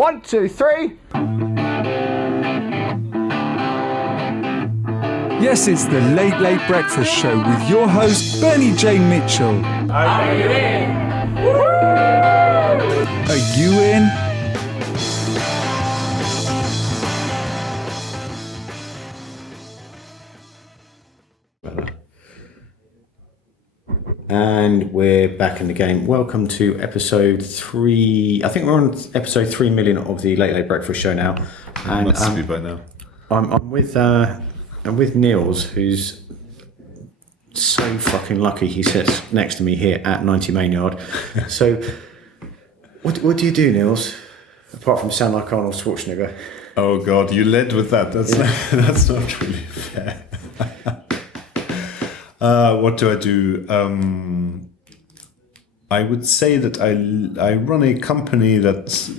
1, 2, 3. Yes, it's the Late Late Breakfast Show with your host, Bernie J. Mitchell. Are you in? Are you in? And we're back in the game. Welcome to episode 3. I think we're on episode 3 million of the Late Late Breakfast Show now. And Must be by now. I'm with Niels, who's so fucking lucky he sits next to me here at 90 Mainyard. So, what do you do, Niels? Apart from sound like Arnold Schwarzenegger. Oh God, you led with that. That's not really fair. What do I do? I would say that I run a company that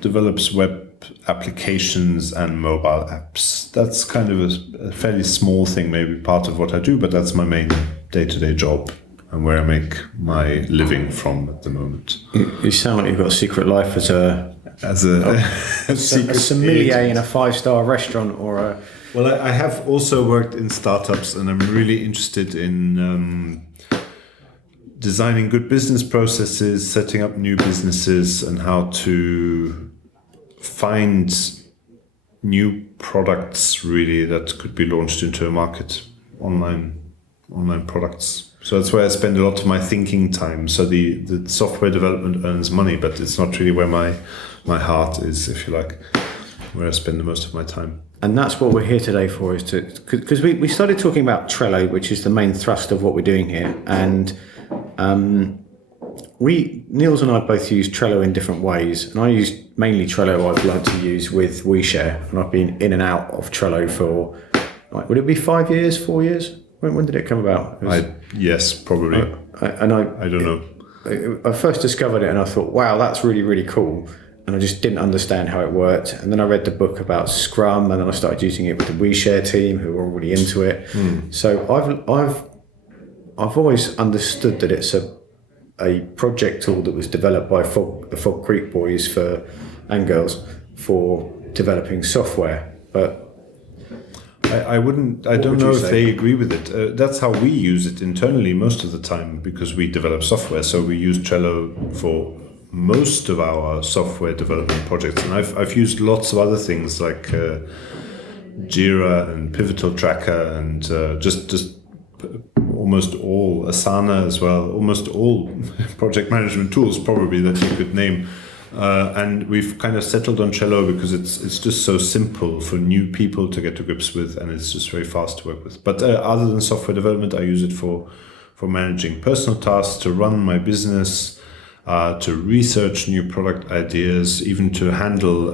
develops web applications and mobile apps. That's kind of a fairly small thing, maybe part of what I do, but that's my main day-to-day job and where I make my living from at the moment. You sound like you've got a secret life as a sommelier in a 5-star restaurant or a... Well, I have also worked in startups, and I'm really interested in designing good business processes, setting up new businesses, and how to find new products really that could be launched into a market, online products. So that's where I spend a lot of my thinking time. So the software development earns money, but it's not really where my heart is, if you like, where I spend the most of my time. And that's what we're here today for, is to, because we started talking about Trello, which is the main thrust of what we're doing here. And Niels and I both use Trello in different ways. And I use mainly Trello I've learned to use with WeShare. And I've been in and out of Trello for, would it be 5 years, 4 years? When did it come about? Yes, probably. I don't know. I first discovered it and I thought, wow, that's really, really cool. And I just didn't understand how it worked. And then I read the book about Scrum, and then I started using it with the WeShare team, who were already into it. So I've always understood that it's a project tool that was developed by the Fog Creek boys and girls for developing software. But I don't know if they agree with it. That's how we use it internally most of the time, because we develop software. So we use Trello for most of our software development projects, and I've used lots of other things like Jira and Pivotal Tracker and just almost all Asana as well, almost all project management tools probably that you could name. And we've kind of settled on Trello because it's just so simple for new people to get to grips with, and it's just very fast to work with. But other than software development, I use it for managing personal tasks, to run my business, to research new product ideas, even to handle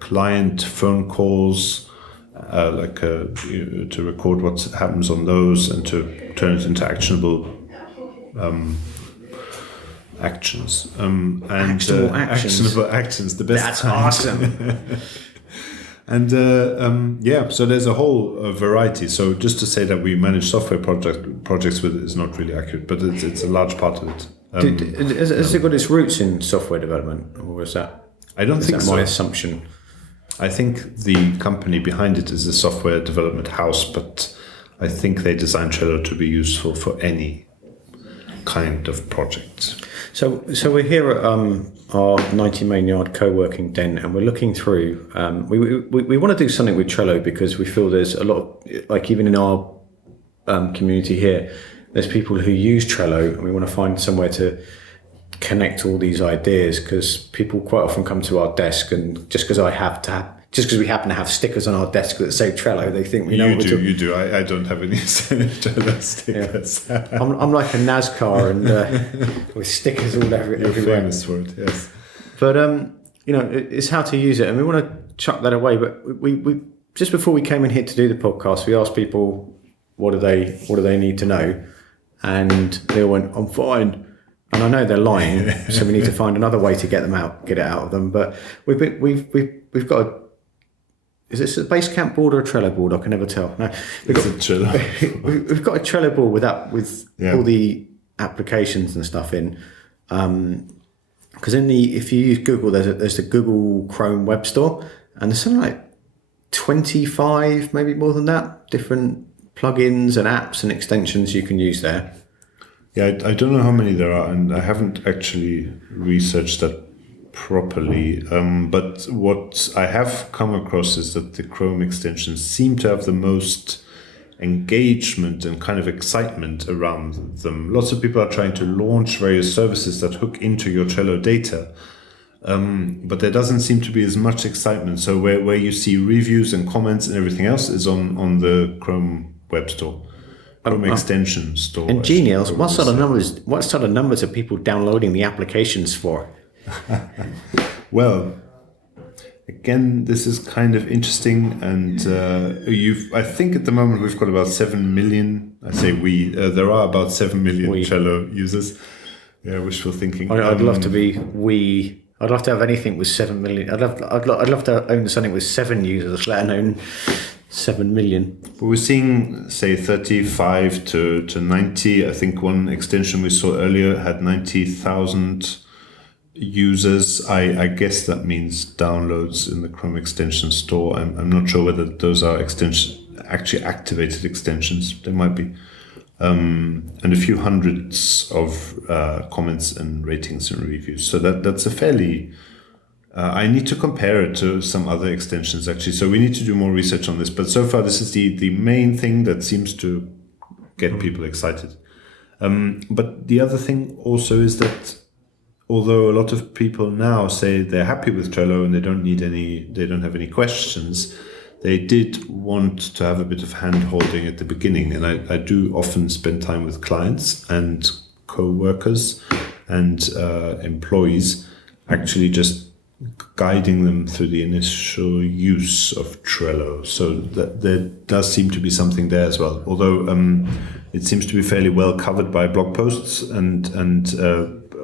client phone calls, to record what happens on those and to turn it into actionable actions. Actionable actions, the best. That's awesome. And so there's a whole variety. So just to say that we manage software projects with it is not really accurate, but it's a large part of it. Has it got its roots in software development, or is that? I don't think so. My assumption. I think the company behind it is a software development house, but I think they designed Trello to be useful for any kind of project. So we're here at our 90 Mainyard co-working den, and we're looking through. We want to do something with Trello because we feel there's a lot of, like, even in our community here, there's people who use Trello, and we want to find somewhere to connect all these ideas, because people quite often come to our desk, and just because we happen to have stickers on our desk that say Trello, they think we know what You do. I don't have any Trello stickers. Yeah. I'm like a NASCAR and with stickers all everywhere. You're famous for it, yes. But it's how to use it, and we want to chuck that away. But we just before we came in here to do the podcast, we asked people what do they need to know, and they all went, "I'm fine." And I know they're lying, so we need to find another way to get it out of them. But we've got a. Is this a Basecamp board or a Trello board? I can never tell. No, it's a Trello. We've got a Trello board with all the applications and stuff in. because if you use Google, there's the Google Chrome Web Store, and there's something like 25, maybe more than that, different plugins and apps and extensions you can use there. Yeah, I don't know how many there are, and I haven't actually researched that properly. But what I have come across is that the Chrome extensions seem to have the most engagement and kind of excitement around them. Lots of people are trying to launch various services that hook into your Trello data, but there doesn't seem to be as much excitement. So where you see reviews and comments and everything else is on the Chrome Web Store, Chrome extension store. And Genials, what sort of numbers are people downloading the applications for? Well, again, this is kind of interesting, and I think at the moment we've got about 7 million. I say there are about 7 million Trello users. Yeah, wishful thinking. I'd love to be I'd love to have anything with 7 million. I'd love to own something with 7 users, let alone 7 million. But we're seeing, say, 35 to 90. I think one extension we saw earlier had 90,000 users. I guess that means downloads in the Chrome extension store. I'm not sure whether those are actually activated extensions. They might be. And a few hundreds of comments and ratings and reviews. So that's a fairly... I need to compare it to some other extensions, actually. So we need to do more research on this. But so far, this is the main thing that seems to get people excited. But the other thing also is that although a lot of people now say they're happy with Trello and they don't have any questions, they did want to have a bit of hand-holding at the beginning. And I do often spend time with clients and co-workers and employees, actually just guiding them through the initial use of Trello. So that there does seem to be something there as well. Although it seems to be fairly well covered by blog posts and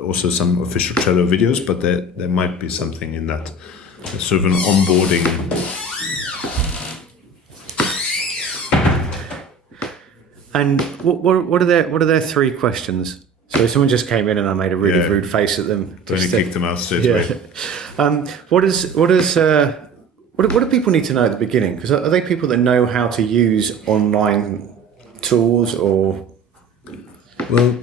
also some official Trello videos, but there might be something in that. It's sort of an onboarding. And what are their 3 questions? So if someone just came in and I made a really rude face at them, Then you kicked them out straight away. What do people need to know at the beginning? Because are they people that know how to use online tools or? Well,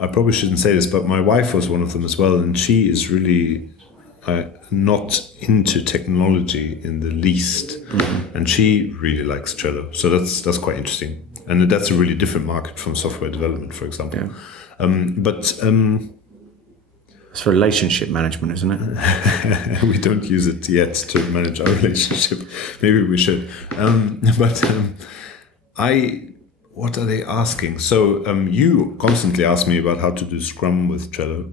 I probably shouldn't say this, but my wife was one of them as well, and she is really not into technology in the least, and she really likes Trello. So that's quite interesting, and that's a really different market from software development, for example. Yeah. It's for relationship management, isn't it? We don't use it yet to manage our relationship. Maybe we should. What are they asking? So you constantly ask me about how to do Scrum with Trello.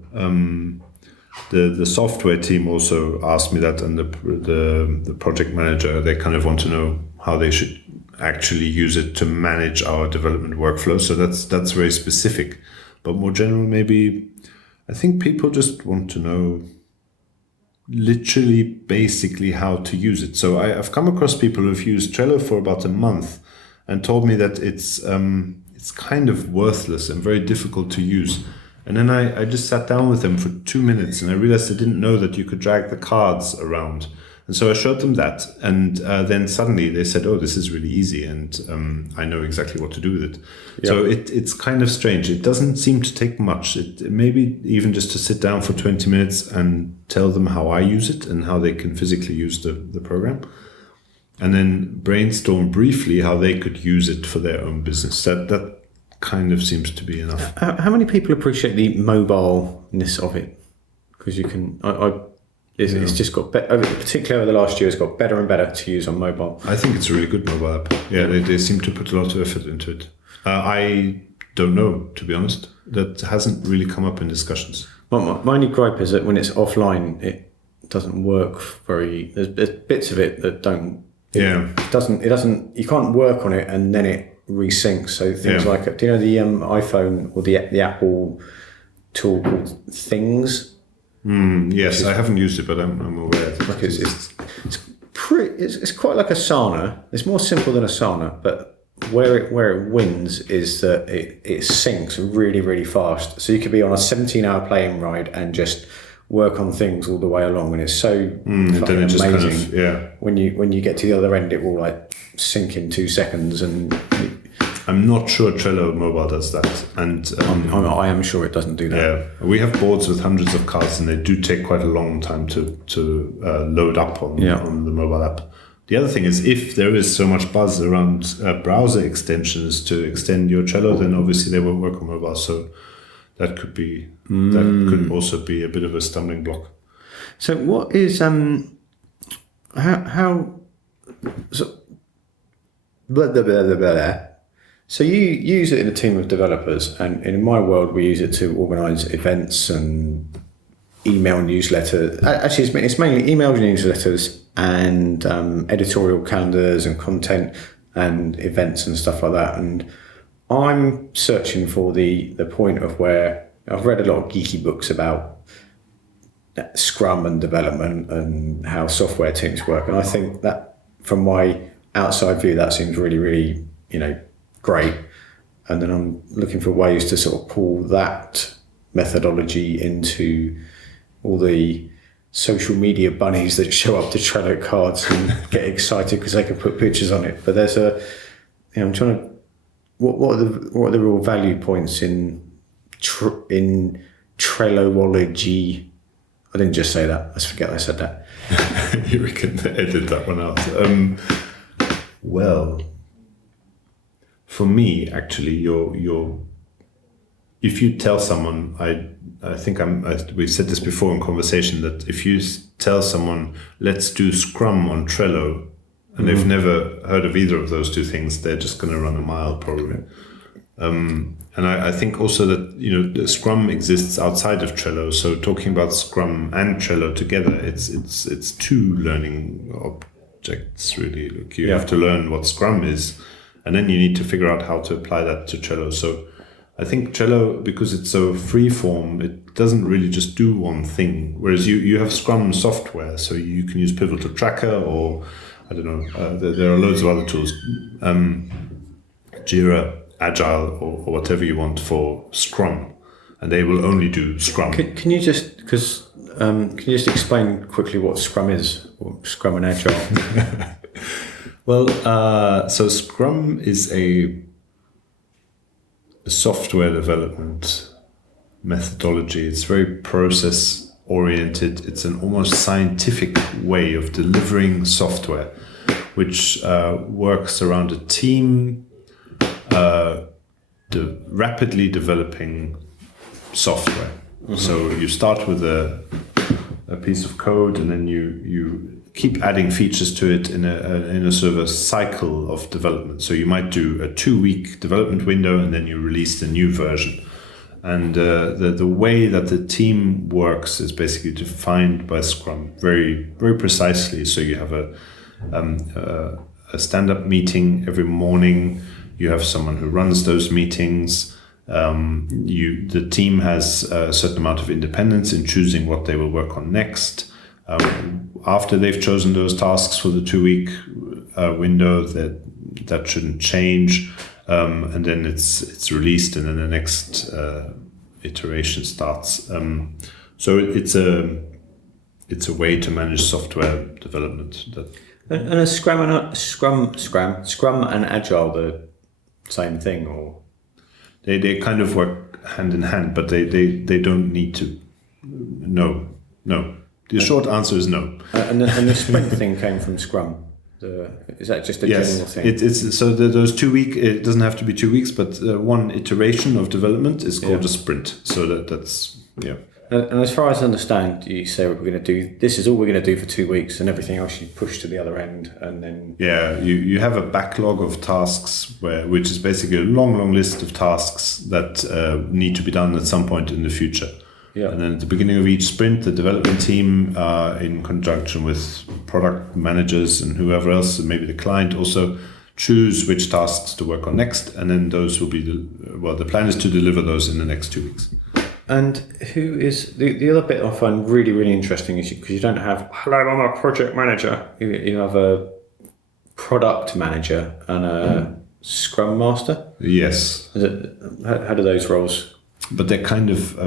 The software team also asked me that, and the project manager, they kind of want to know how they should actually use it to manage our development workflow. So that's very specific. But more general, maybe I think people just want to know literally basically how to use it. So I've come across people who've used Trello for about a month and told me that it's kind of worthless and very difficult to use. And then I just sat down with them for 2 minutes and I realized I didn't know that you could drag the cards around. And so I showed them that. And then suddenly they said, oh, this is really easy. And I know exactly what to do with it. Yep. So it's kind of strange. It doesn't seem to take much. Maybe even just to sit down for 20 minutes and tell them how I use it and how they can physically use the program. And then brainstorm briefly how they could use it for their own business. That kind of seems to be enough. How many people appreciate the mobileness of it? Because you can, it's just got better, particularly over the last year, it's got better and better to use on mobile. I think it's a really good mobile app. Yeah, they seem to put a lot of effort into it. I don't know, to be honest. That hasn't really come up in discussions. Well, my only gripe is that when it's offline, it doesn't work very. There's bits of it that don't. It doesn't. You can't work on it and then it resyncs. So things like, do you know the iPhone or the Apple tool called Things? Yes, I haven't used it, but I'm aware. Of it. Like it's quite like Asana. It's more simple than Asana, but where it wins is that it syncs really, really fast. So you could be on a 17-hour plane ride and just work on things all the way along, and it's so fucking then it just amazing. kind of, When you get to the other end, it will like sync in 2 seconds, and I'm not sure Trello mobile does that. And I am sure it doesn't do that. yeah, we have boards with hundreds of cards, and they do take quite a long time to load up on the mobile app. The other thing is, if there is so much buzz around browser extensions to extend your Trello, then obviously they won't work on mobile. So that could be that could also be a bit of a stumbling block. So what is how so blah, blah, blah, blah, blah. So you use it in a team of developers, and in my world we use it to organise events and email newsletters. Actually, it's mainly email newsletters and editorial calendars and content and events and stuff like that. And I'm searching for the point of where I've read a lot of geeky books about Scrum and development and how software teams work. And I think that from my outside view, that seems really, really, great. And then I'm looking for ways to sort of pull that methodology into all the social media bunnies that show up to Trello cards and get excited because they can put pictures on it. But there's I'm trying to, what are the real value points in Trelloology? I didn't just say that. I forget I said that. You can edit that one out. Well, for me, actually, if you tell someone, I think we said this before in conversation, that if you tell someone, let's do Scrum on Trello, and they've never heard of either of those two things, they're just going to run a mile probably. And I think also that the Scrum exists outside of Trello. So talking about Scrum and Trello together, it's two learning objects really. Look, you have to learn what Scrum is, and then you need to figure out how to apply that to Trello. So I think Trello, because it's so free form, it doesn't really just do one thing. Whereas you have Scrum software, so you can use Pivotal Tracker, or I don't know, there are loads of other tools, Jira, Agile, or whatever you want for Scrum, and they will only do Scrum. Can you just explain quickly what Scrum is, or Scrum and Agile? Well, so Scrum is a software development methodology. It's very process oriented. It's an almost scientific way of delivering software, which works around a team rapidly developing software. So you start with a piece of code, and then you keep adding features to it in a sort of a cycle of development. So you might do a 2-week development window, and then you release the new version. And the way that the team works is basically defined by Scrum very, very precisely. So you have a stand-up meeting every morning. You have someone who runs those meetings. The team has a certain amount of independence in choosing what they will work on next. After they've chosen those tasks for the 2-week window, that shouldn't change, and then it's released, and then the next iteration starts. So it's a way to manage software development. And a Scrum and Agile the same thing, or they kind of work hand in hand, but they don't need to. No. The short answer is no. And the sprint thing came from Scrum. Is that just a general thing? It's so those 2 week. It doesn't have to be 2 weeks, but one iteration of development is called a sprint. So that's. And as far as I understand, you say we're going to do this is all we're going to do for 2 weeks, and everything else you push to the other end, and then you have a backlog of tasks which is basically a long list of tasks that need to be done at some point in the future. Yeah. And then at the beginning of each sprint, the development team, in conjunction with product managers and whoever else, and maybe the client, also choose which tasks to work on next, and then those will be the plan is to deliver those in the next 2 weeks. And who is the other bit I find really, really interesting is because you don't have, hello, I'm a project manager. You have a product manager and a Scrum Master. Yes, How do those roles? but they're kind of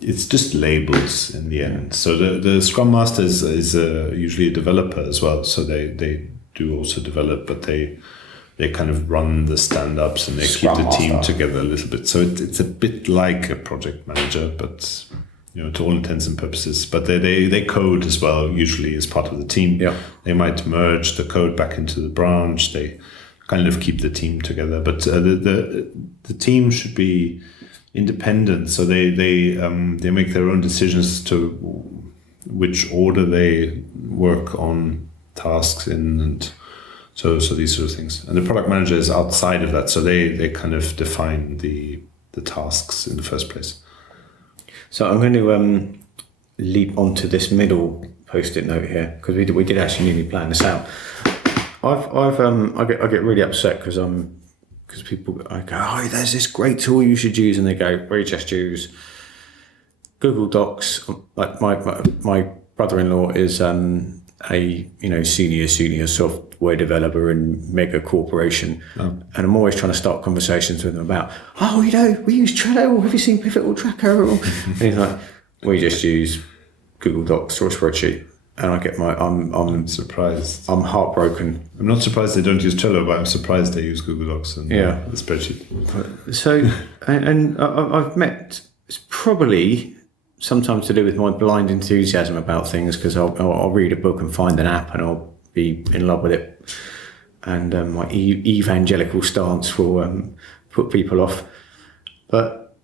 it's just labels in the end. So the Scrum Master is usually a developer as well. So they do also develop, but they kind of run the stand-ups and they Scrum keep the team Master. together a little bit. So it's a bit like a project manager, but to all intents and purposes. But they code as well, usually as part of the team. Yeah. They might merge the code back into the branch. They kind of keep the team together. But the team should be independent, so they make their own decisions as to which order they work on tasks in, and so these sort of things. And the product manager is outside of that, so they kind of define the tasks in the first place. So I'm going to leap onto this middle post-it note here, because we did actually nearly plan this out. I get really upset because I go, oh, there's this great tool you should use, and they go, we just use Google Docs. Like my brother-in-law is a senior software developer in mega corporation, and I'm always trying to start conversations with him about, we use Trello, or have you seen Pivotal Tracker? And he's like, we just use Google Docs or a spreadsheet. And I get I'm surprised. I'm heartbroken. I'm not surprised they don't use Trello, but I'm surprised they use Google Docs and the spreadsheet. So, and I've met, it's probably sometimes to do with my blind enthusiasm about things, because I'll read a book and find an app and I'll be in love with it. And my evangelical stance will put people off. But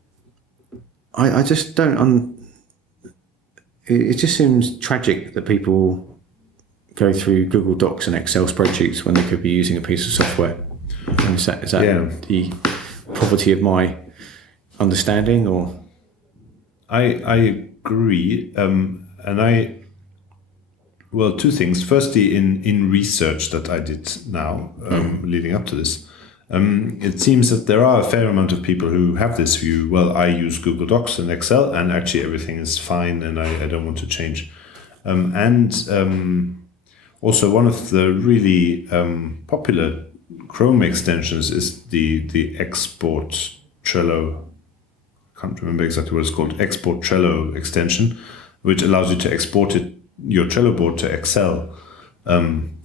I just don't... It just seems tragic that people go through Google Docs and Excel spreadsheets when they could be using a piece of software. And is that the poverty of my understanding, or? I agree, well, two things. Firstly, in research that I did now, leading up to this, it seems that there are a fair amount of people who have this view. Well, I use Google Docs and Excel, and actually everything is fine, and I don't want to change. Also, one of the really popular Chrome extensions is the Export Trello. I can't remember exactly what it's called. Export Trello extension, which allows you to export your Trello board to Excel.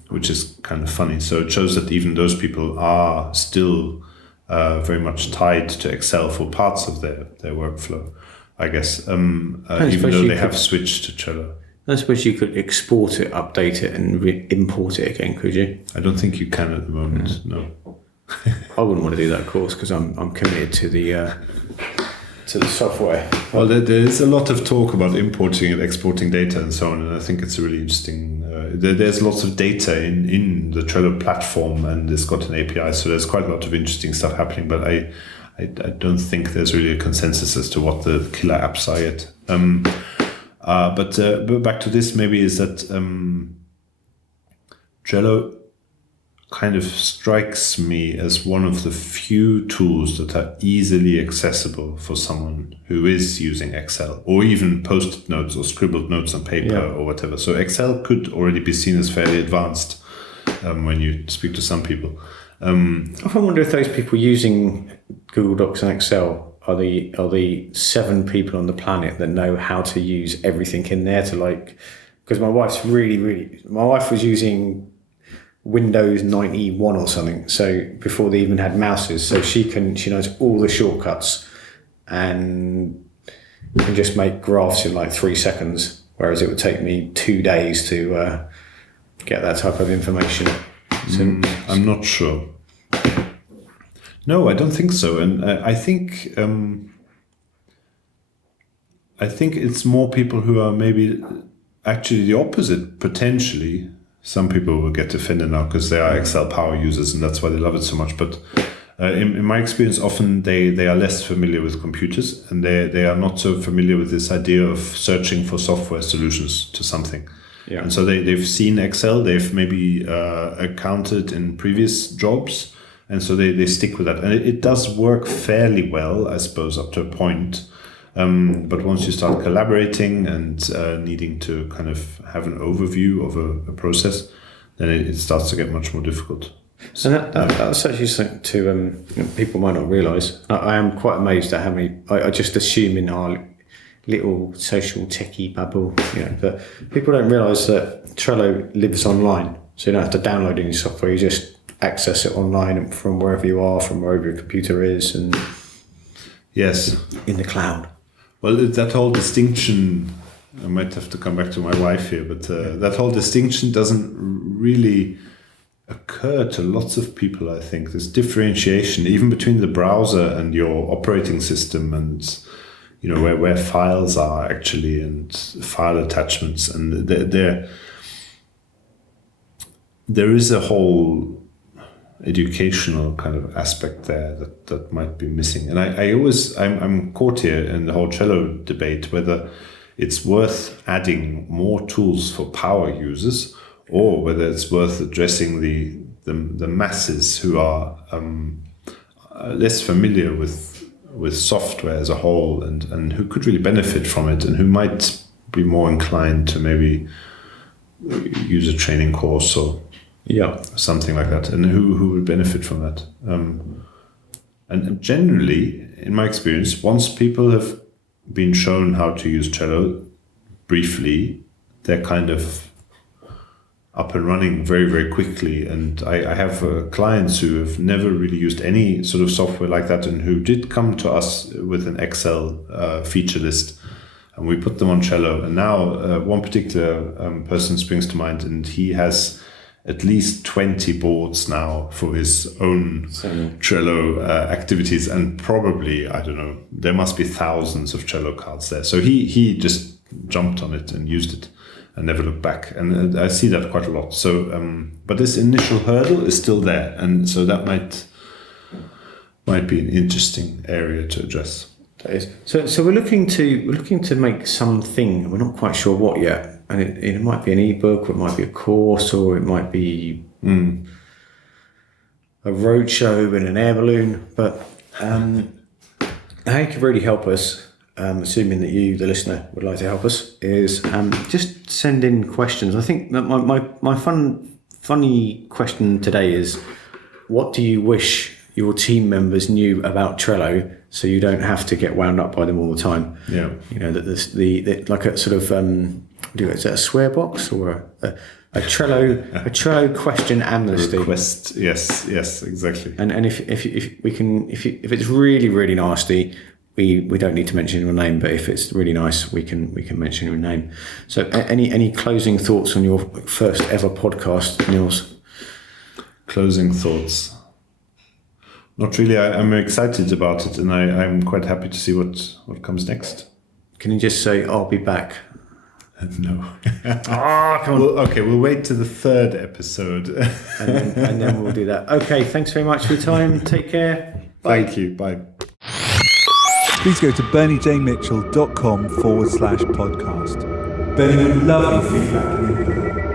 Which is kind of funny. So it shows that even those people are still very much tied to Excel for parts of their workflow, I guess, even though they have switched to Trello. I suppose you could export it, update it, and import it again, could you? I don't think you can at the moment, no. I wouldn't want to do that, of course, because I'm committed to the software. Well, there is a lot of talk about importing and exporting data and so on, and I think it's a really interesting... there's lots of data in the Trello platform, and it's got an API, so there's quite a lot of interesting stuff happening, but I don't think there's really a consensus as to what the killer apps are yet. But back to this, maybe, is that Trello kind of strikes me as one of the few tools that are easily accessible for someone who is using Excel, or even post-it notes or scribbled notes on paper or whatever. So Excel could already be seen as fairly advanced when you speak to some people. I often wonder if those people using Google Docs and Excel are the 7 people on the planet that know how to use everything in there to, like, because my wife was using Windows 91 or something, so before they even had mouses, so she knows all the shortcuts and can just make graphs in like 3 seconds, whereas it would take me 2 days to get that type of information. So, I'm not sure. No, I don't think so, and I think it's more people who are maybe actually the opposite, potentially. Some people will get offended now because they are Excel power users and that's why they love it so much. But in my experience, often they are less familiar with computers, and they are not so familiar with this idea of searching for software solutions to something. Yeah. And so they've seen Excel, they've maybe accounted in previous jobs, and so they stick with that. And it does work fairly well, I suppose, up to a point. But once you start collaborating and needing to kind of have an overview of a process, then it starts to get much more difficult. So that's actually something to people might not realise. I am quite amazed at how many. I just assume in our little social techie bubble, but people don't realise that Trello lives online. So you don't have to download any software. You just access it online from wherever you are, from wherever your computer is, and yes, in the cloud. Well, that whole distinction, I might have to come back to my wife here, but that whole distinction doesn't really occur to lots of people, I think. There's differentiation even between the browser and your operating system, and where files are actually, and file attachments, and there is a whole educational kind of aspect there that might be missing. And I'm caught here in the whole Trello debate whether it's worth adding more tools for power users, or whether it's worth addressing the masses who are less familiar with software as a whole, and who could really benefit from it, and who might be more inclined to maybe use a training course or something like that, and who would benefit from that. And generally, in my experience, once people have been shown how to use Trello briefly, they're kind of up and running very, very quickly. And I have clients who have never really used any sort of software like that, and who did come to us with an Excel feature list, and we put them on Trello. And now one particular person springs to mind, and he has at least 20 boards now for his own Trello activities, and probably, I don't know, there must be thousands of Trello cards there. So he just jumped on it and used it and never looked back. And I see that quite a lot. So, but this initial hurdle is still there, and so that might be an interesting area to address. That is. So we're looking to make something. We're not quite sure what yet. And it might be an ebook, or it might be a course, or it might be a roadshow in an air balloon. But how you can really help us, assuming that you, the listener, would like to help us, is just send in questions. I think that my funny question today is, what do you wish your team members knew about Trello, so you don't have to get wound up by them all the time? Yeah, that like a sort of is that a swear box, or a Trello question amnesty? Request, yes, exactly. And if it's really, really nasty, we don't need to mention your name. But if it's really nice, we can mention your name. So any closing thoughts on your first ever podcast, Niels? Closing thoughts. Not really. I'm excited about it, and I'm quite happy to see what comes next. Can you just say, I'll be back? No. Come on. We'll wait to the third episode. and then we'll do that. Okay, thanks very much for your time. Take care. Bye. Thank you. Bye. Please go to berniejmitchell.com/podcast. Bernie would love your feedback and input.